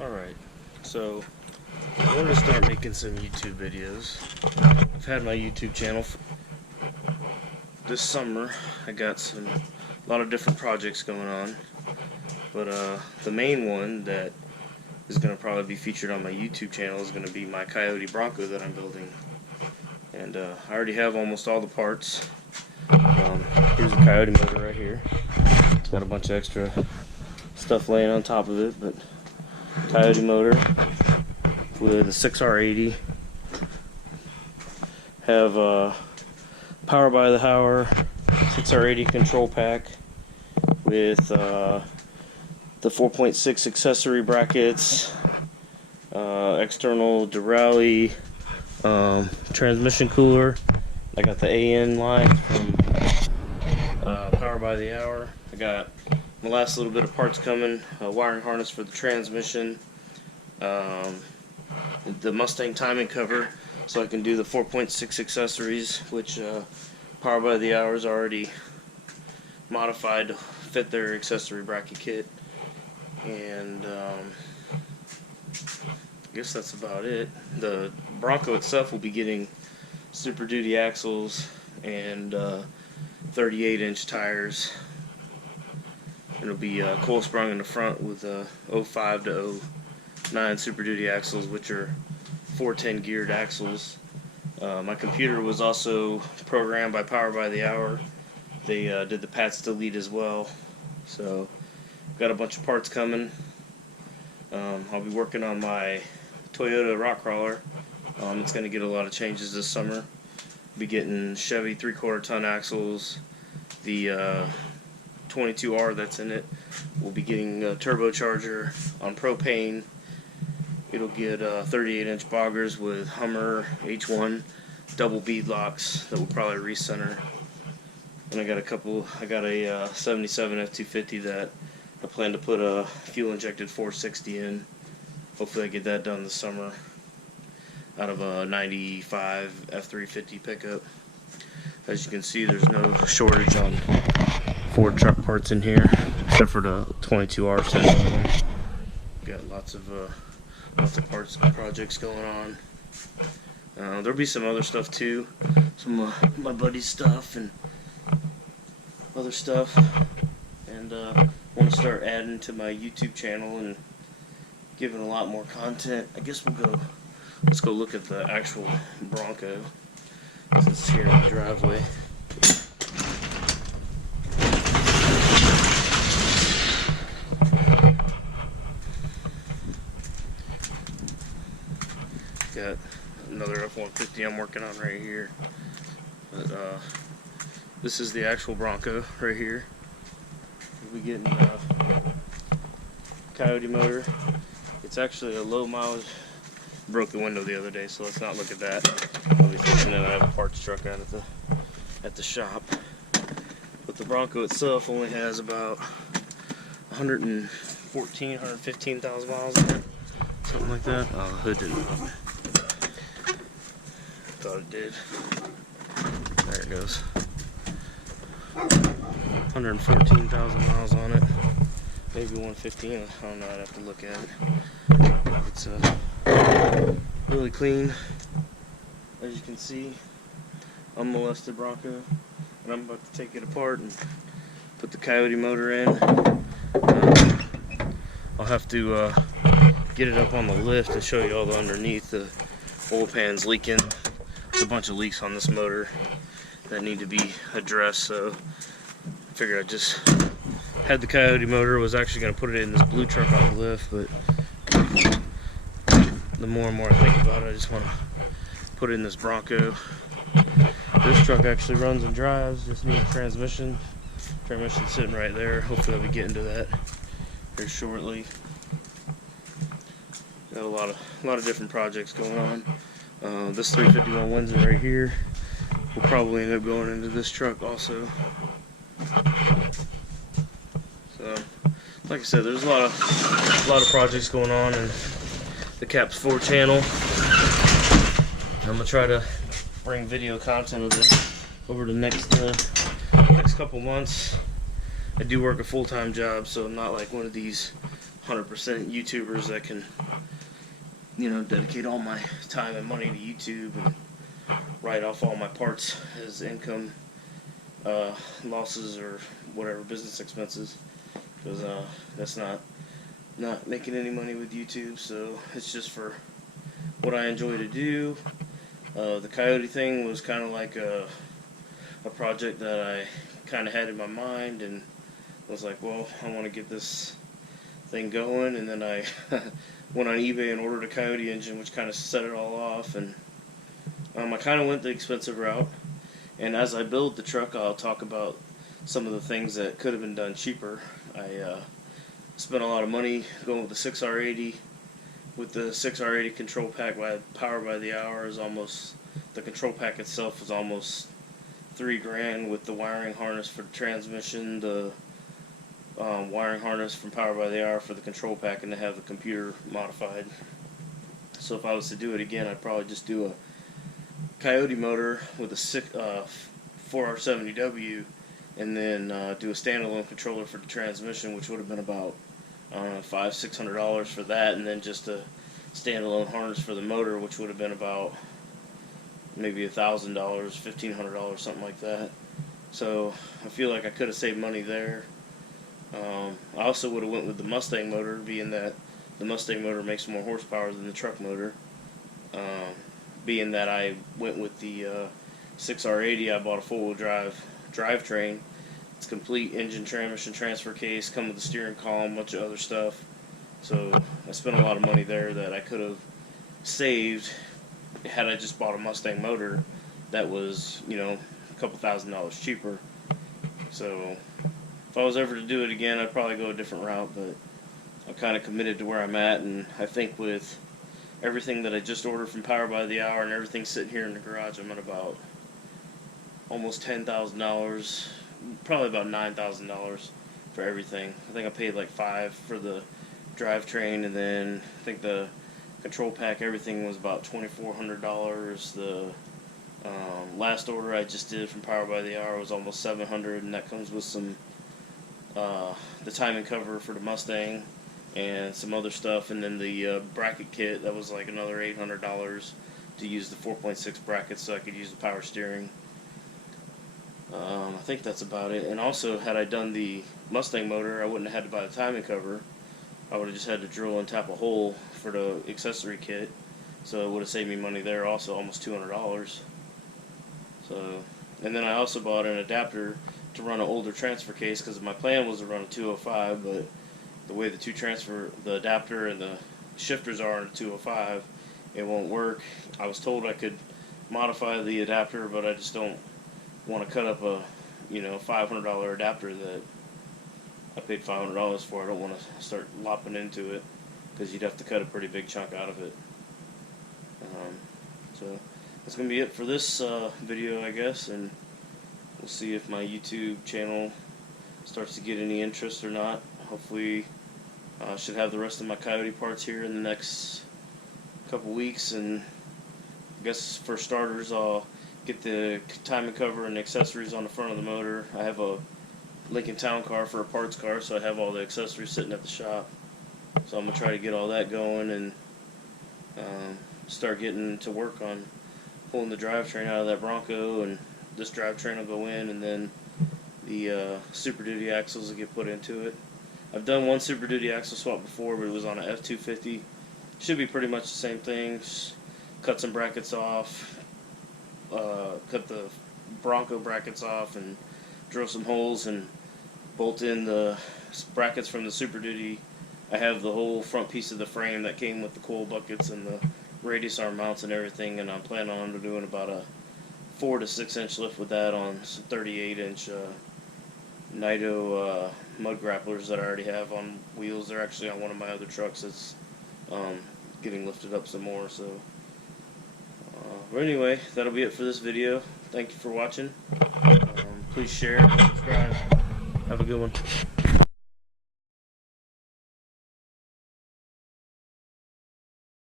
Alright, so I wanted to start making some YouTube videos. I've had my YouTube channel this summer. I got a lot of different projects going on, but the main one that is going to probably be featured on my YouTube channel is going to be my Coyote Bronco that I'm building. And I already have almost all the parts. Here's the Coyote motor right here. It's got a bunch of extra stuff laying on top of it, but Coyote motor with a 6R80. Have power by the hour 6R80 control pack with the 4.6 accessory brackets, external Durali transmission cooler. I got the AN line from Power by the Hour. I got my last little bit of parts coming, a wiring harness for the transmission, the Mustang timing cover so I can do the 4.6 accessories, which Power by the Hour is already modified to fit their accessory bracket kit. And I guess that's about it. The Bronco itself will be getting Super Duty axles and 38-inch tires. It'll be coil sprung in the front with 05 to 09 Super Duty axles, which are 410 geared axles. My computer was also programmed by Power by the Hour. They did the PATS delete as well. So got a bunch of parts coming. I'll be working on my Toyota rock crawler. It's going to get a lot of changes this summer. Be getting Chevy 3/4 ton axles. The 22R that's in it will be getting a turbocharger on propane. It'll get 38-inch boggers with Hummer H1 double bead locks that will probably recenter. And I got a 77 F250 that I plan to put a fuel injected 460 in. Hopefully I get that done this summer out of a 95 F350 pickup. As you can see, there's no shortage on Ford truck parts in here, except for the 22R sitting over there. Got lots of parts and projects going on. There'll be some other stuff too, some of my buddy's stuff and other stuff. And want to start adding to my YouTube channel and giving a lot more content. I guess let's go look at the actual Bronco. This is here in the driveway. Got another F-150 I'm working on right here. But this is the actual Bronco right here. We'll be getting Coyote motor. It's actually a low mileage. Broke the window the other day, so let's not look at that. I'll be fixing it. I have a parts truck out at the shop. But the Bronco itself only has about 115,000 miles on it. Something like that. Oh, the hood didn't open. Thought it did. There it goes. 114,000 miles on it. Maybe 115. I don't know. I'd have to look at it. It's really clean, as you can see. Unmolested Bronco, and I'm about to take it apart and put the Coyote motor in. I'll have to get it up on the lift and show you all the underneath. The oil pan's leaking. There's a bunch of leaks on this motor that need to be addressed, so I figured I just had the Coyote motor. Was actually going to put it in this blue truck on the lift, but the more and more I think about it, I just want to put it in this Bronco. This truck actually runs and drives, just needs transmission. Transmission's sitting right there. Hopefully I'll be getting to that here shortly. Got a lot of different projects going on. This 351 Windsor right here will probably end up going into this truck also. So, like I said, there's a lot of projects going on in the Caps 4 channel. I'm gonna try to bring video content of this over the next couple months. I do work a full-time job, so I'm not like one of these 100% YouTubers that can, dedicate all my time and money to YouTube and write off all my parts as income losses or whatever business expenses, because that's not making any money with YouTube. So it's just for what I enjoy to do. The Coyote thing was kind of like a project that I kind of had in my mind, and was like, well, I want to get this thing going, and then I went on eBay and ordered a Coyote engine, which kind of set it all off. And I kind of went the expensive route, and as I build the truck, I'll talk about some of the things that could have been done cheaper. I spent a lot of money going with the 6R80. With the 6R80 control pack, by power by the hour is almost, the control pack itself was almost $3,000, with the wiring harness for the transmission, the wiring harness from power by the hour for the control pack, and to have the computer modified. So if I was to do it again, I'd probably just do a Coyote motor with a 4R70W, and then do a standalone controller for the transmission, which would have been about $500–600 for that, and then just a standalone harness for the motor, which would have been about maybe $1,000, $1,500, something like that. So I feel like I could have saved money there. I also would have went with the Mustang motor, being that the Mustang motor makes more horsepower than the truck motor. Being that I went with the 6R80, I bought a four-wheel drivetrain. It's complete engine, transmission, transfer case, come with a steering column, a bunch of other stuff. So I spent a lot of money there that I could have saved had I just bought a Mustang motor that was, a couple $1,000s cheaper. So if I was ever to do it again, I'd probably go a different route, but I'm kind of committed to where I'm at, and I think with everything that I just ordered from Power by the Hour and everything sitting here in the garage, I'm at about almost $10,000, probably about $9,000 for everything. I think I paid like $5,000 for the drivetrain, and then I think the control pack, everything was about $2,400. The last order I just did from Power by the Hour was almost $700, and that comes with some the timing cover for the Mustang and some other stuff, and then the bracket kit, that was like another $800 to use the 4.6 brackets so I could use the power steering. I think that's about it. And also, had I done the Mustang motor, I wouldn't have had to buy the timing cover. I would have just had to drill and tap a hole for the accessory kit, so it would have saved me money there also, almost $200. So, and then I also bought an adapter to run an older transfer case, because my plan was to run a 205, but the way the adapter and the shifters are in a 205, it won't work. I was told I could modify the adapter, but I just don't want to cut up a $500 adapter that I paid $500 for. I don't want to start lopping into it, because you'd have to cut a pretty big chunk out of it. So that's going to be it for this video, I guess, and we'll see if my YouTube channel starts to get any interest or not. Hopefully I should have the rest of my Coyote parts here in the next couple weeks, and I guess for starters I'll get the timing cover and accessories on the front of the motor. I have a Lincoln Town Car for a parts car, so I have all the accessories sitting at the shop. So I'm going to try to get all that going and start getting to work on pulling the drivetrain out of that Bronco, and this drivetrain will go in, and then the Super Duty axles will get put into it. I've done one Super Duty axle swap before, but it was on an F250. Should be pretty much the same thing. Just cut some brackets off, cut the Bronco brackets off, and drill some holes and bolt in the brackets from the Super Duty. I have the whole front piece of the frame that came with the coil buckets and the radius arm mounts and everything, and I'm planning on doing about a 4 to 6 inch lift with that on some 38 inch Nido mud grapplers that I already have on wheels. They're actually on one of my other trucks that's getting lifted up some more. So but anyway, that'll be it for this video. Thank you for watching. Please share, subscribe. Have a good one.